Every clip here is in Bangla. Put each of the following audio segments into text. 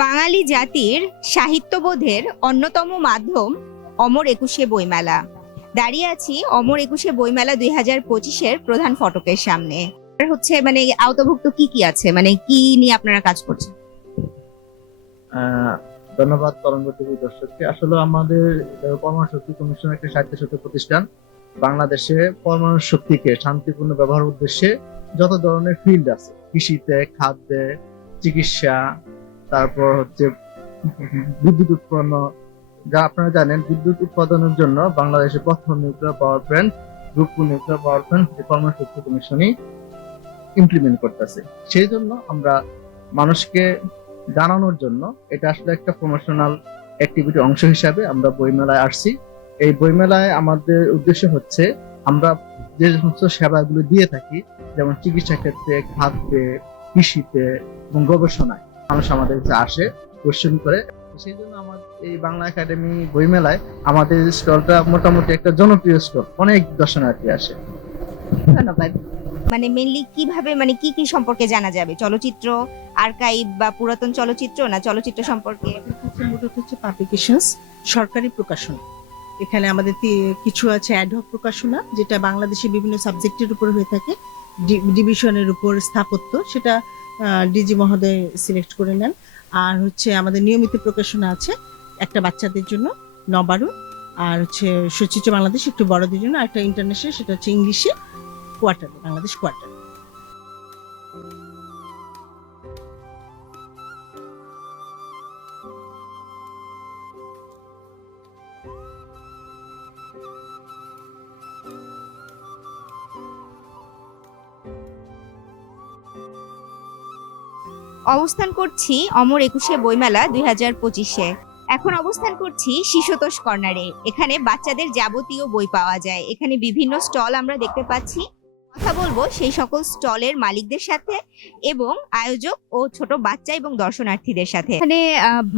বাঙালি জাতির সাহিত্যবোধের অন্যতম মাধ্যম অমর একুশে বইমেলা। দাঁড়িয়ে আছি অমর একুশে বইমেলা 2025-এর প্রধান ফটকের সামনে। হচ্ছে মানে আওতাভুক্ত কি কি আছে, মানে কি নিয়ে আপনারা কাজ করছেন? ধন্যবাদ তরঙ্গ টিভি দর্শককে। আসলে আমাদের পরমাণু শক্তি কমিশন একটা স্বায়ত্তশাসিত প্রতিষ্ঠান। বাংলাদেশে পরমাণু শক্তিকে শান্তিপূর্ণ ব্যবহার উদ্দেশ্যে যত ধরনের ফিল্ড আছে, কৃষিতে, খাদ্যে, চিকিৎসা, তারপর হচ্ছে বিদ্যুৎ উৎপন্ন, যা আপনারা জানেন, বিদ্যুৎ উৎপাদনের জন্য বাংলাদেশে প্রথম nuclear power plant, Rooppur nuclear power plant এই পরমাণু শক্তি কমিশনই ইমপ্লিমেন্ট করতেছে। সেই জন্য আমরা মানুষকে জানানোর জন্য এটা আসলে একটা প্রমোশনাল অ্যাক্টিভিটি অংশ হিসাবে আমরা বইমেলায় আসছি। এই বইমেলায় আমাদের উদ্দেশ্য হচ্ছে আমরা যে সমস্ত সেবাগুলো দিয়ে থাকি, যেমন চিকিৎসা ক্ষেত্রে, খাদ্যে, কৃষিতে এবং গবেষণায় মানুষ আমাদের কাছে আসে, কোশ্চেন করে। সেই জন্য আমাদের এই বাংলা একাডেমি বইমেলায় আমাদের স্টলটা মোটামুটি একটা জনপ্রিয় স্টল, অনেক দর্শনার্থী আসে। ধন্যবাদ। মানে মেইনলি কিভাবে, মানে কি কি সম্পর্কে জানা যাবে? চলচ্চিত্র আর্কাইভ বা পুরাতন চলচ্চিত্র, না চলচ্চিত্র সম্পর্কে? মূলত হচ্ছে পাবলিকেশনস, সরকারি প্রকাশনা। এখানে আমাদের কিছু আছে অ্যাডহক প্রকাশনা, যেটা বাংলাদেশের বিভিন্ন সাবজেক্টের উপর হয়ে থাকে, ডিভিশনের উপর, স্থাপত্য, সেটা ডিজি মহোদয় সিলেক্ট করে নেন। আর হচ্ছে আমাদের নিয়মিত প্রকাশনা আছে, একটা বাচ্চাদের জন্য নবারুণ, আর হচ্ছে সচিত্র বাংলাদেশ একটু বড়দের জন্য, আর একটা ইন্টারন্যাশনাল, সেটা হচ্ছে ইংলিশে কোয়ার্টার, বাংলাদেশ কোয়ার্টার। অবস্থান করছি অমর একুশে বইমেলা 2025-এ। এখন অবস্থান করছি শিশুতোষ কর্নারে। এখানে বাচ্চাদের যাবতীয় বই পাওয়া যায়। এখানে বিভিন্ন স্টল আমরা দেখতে পাচ্ছি। কথা বলবো সেই সকল স্টলের মালিকদের সাথে এবং আয়োজক ও ছোট বাচ্চা এবং দর্শনার্থীদের সাথে। এখানে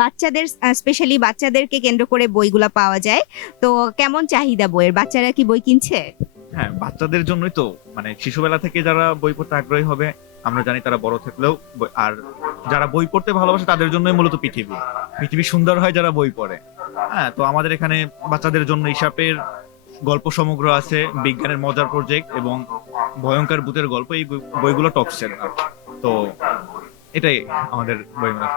বাচ্চাদের, স্পেশালি বাচ্চাদেরকে কেন্দ্র করে বইগুলা পাওয়া যায়। তো কেমন চাহিদা বইয়ের? বাচ্চারা কি বই কিনছে? হ্যাঁ, বাচ্চাদের জন্যই তো, মানে শিশুবেলা থেকে যারা বই পড়তে আগ্রহী হবে, আমরা জানি তারা বড় থাকলেও আর যারা বই পড়তে ভালোবাসে তাদের জন্যই মূলত পৃথিবী সুন্দর হয় যারা বই পড়ে। হ্যাঁ, তো আমাদের এখানে বাচ্চাদের জন্য ইসাপের গল্প সমগ্র আছে, বিজ্ঞানের মজার প্রজেক্ট এবং ভয়ঙ্কর ভূতের গল্প, এই বইগুলো টপ সেলার। তো এটাই আমাদের বইমেলা।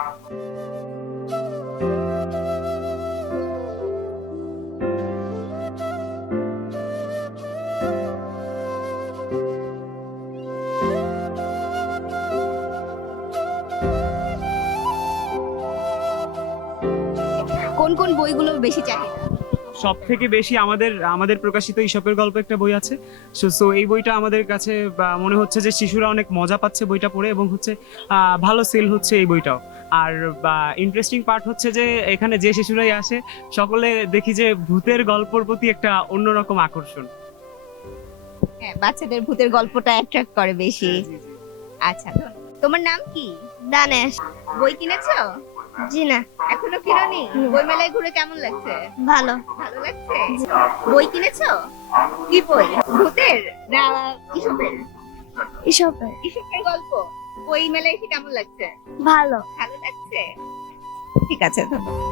কোন কোন বইগুলো বেশি চাহিদা? সব থেকে বেশি আমাদের প্রকাশিত ইসপের গল্প একটা বই আছে। সো এই বইটা আমাদের কাছে মনে হচ্ছে যে শিশুরা অনেক মজা পাচ্ছে বইটা পড়ে, এবং হচ্ছে ভালো সেল হচ্ছে এই বইটাও। আর ইন্টারেস্টিং পার্ট হচ্ছে যে এখানে যে শিশুরাই আসে সকলে দেখি যে ভূতের গল্পের প্রতি একটা অন্যরকম আকর্ষণ। হ্যাঁ, বাচ্চাদের ভূতের গল্পটা অ্যাট্রাক্ট করে বেশি। আচ্ছা, তোমার নাম কি? দানেশ। বই কিনেছো? জি না। এখনো কিনোনি? বইমেলায় ঘুরে কেমন লাগছে? ভালো। ভালো লাগছে। বই কিনেছো? কি বই? ভূতের না ইসপের? ইসপের। ইসপের গল্প। বই মেলায় এসে কেমন লাগছে? ভালো। ভালো লাগছে। ঠিক আছে, ধন্যবাদ।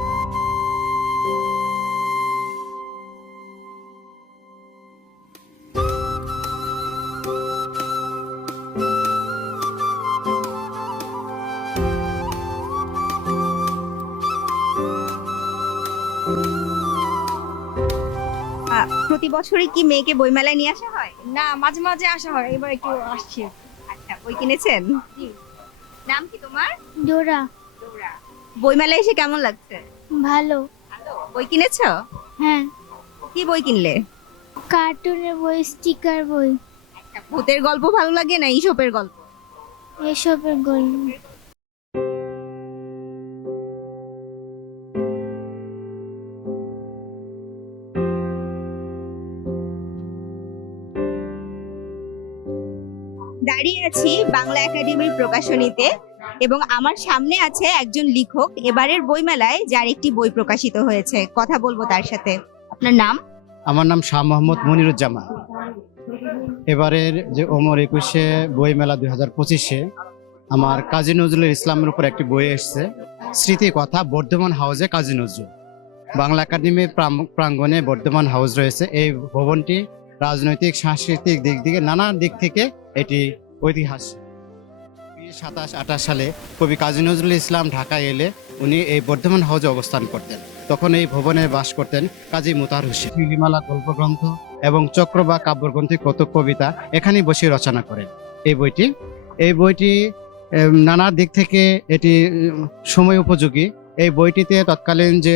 প্রতি বছরই কি মেয়েকে বইমেলায় নিয়ে আসা হয়? না, মাঝে মাঝে আসা হয়, এবার একটু আসছি। আচ্ছা, বই কিনেছেন? জি। নাম কি তোমার? ডোরা। ডোরা। বইমেলায় এসে কেমন লাগছে? ভালো। ভালো। বই কিনেছো? হ্যাঁ। কি বই কিনলে? কার্টুনের বই, স্টিকার বই, আচ্ছা, ভূতের গল্প ভালো লাগে না ইসপের গল্প? এসবের গল্প। দাঁড়িয়ে আছি বাংলা একাডেমির প্রকাশনীতে এবং আমার সামনে আছে একজন লেখক এবারের বইমেলায় যার একটি বই প্রকাশিত হয়েছে। কথা বলবো তার সাথে। আপনার নাম? আমার নাম শাহ মোহাম্মদ মনিরুজ্জামান। এবারের যে ওমর একুশে বই মেলা 2025-এ আমার কাজী নজরুল ইসলামের উপর একটি বই এসেছে, স্মৃতি কথা বর্ধমান হাউসে কাজী নজরুল। বাংলা একাডেমির প্রাঙ্গণে বর্ধমান হাউস রয়েছে। এই ভবনটি রাজনৈতিক সাংস্কৃতিক দিক থেকে নানা দিক থেকে এটি ঐতিহাসিক। 27-28 সালে কবি কাজী নজরুল ইসলাম ঢাকায় এলে উনি এই বর্ধমান হাউসে অবস্থান করতেন। তখন এই ভবনে বাস করতেন কাজী মুতাহার হোসেন। নীলিমালা গল্পগ্রন্থ এবং চক্র বা কাব্যগ্রন্থি কৌতুক কবিতা এখানেই বসে রচনা করেন। এই বইটি নানা দিক থেকে এটি সময় উপযোগী। এই বইটিতে তৎকালীন যে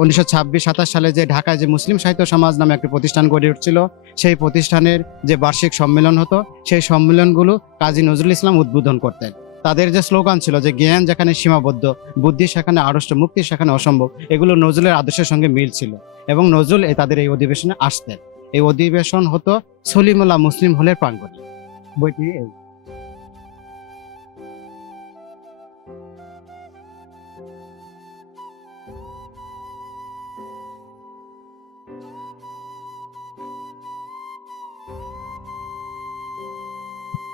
1926-27 সালে যে ঢাকায় যে মুসলিম সাহিত্য সমাজ নামে একটি প্রতিষ্ঠান গড়ে উঠছিল, সেই প্রতিষ্ঠানের যে বার্ষিক সম্মেলন হতো, সেই সম্মেলনগুলো কাজী নজরুল ইসলাম উদ্বোধন করতেন। তাদের যে স্লোগান ছিল যে জ্ঞান যেখানে সীমাবদ্ধ, বুদ্ধি সেখানে আড়ষ্ট, মুক্তি সেখানে অসম্ভব, এগুলো নজরুলের আদর্শের সঙ্গে মিল ছিল এবং নজরুল তাদের এই অধিবেশনে আসতেন। এই অধিবেশন হতো সলিমুল্লাহ মুসলিম হলের প্রাঙ্গণে। বইটি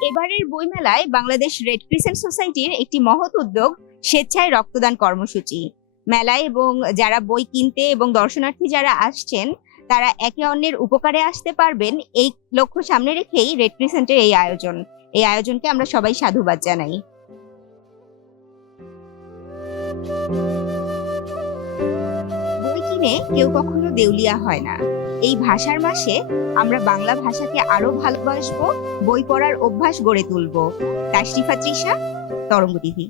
এবারের বইমেলায় বাংলাদেশ রেড ক্রিসেন্ট সোসাইটির একটি মহৎ উদ্যোগ স্বেচ্ছায় রক্তদান কর্মসূচি। মেলায় এবং যারা বই কিনতে এবং দর্শনার্থী যারা আসছেন তারা একে অন্যের উপকারে আসতে পারবেন, এই লক্ষ্য সামনে রেখেই রেড ক্রিসেন্টের এই আয়োজনকে আমরা সবাই সাধুবাদ জানাই। বই কিনে কেউ কখনো দেউলিয়া হয় না। এই ভাষার মাসে আমরা বাংলা ভাষাকে আরো ভালোবাসবো, বই পড়ার অভ্যাস গড়ে তুলবো। তাশরিফা তৃষা, তরঙ্গ টিভি।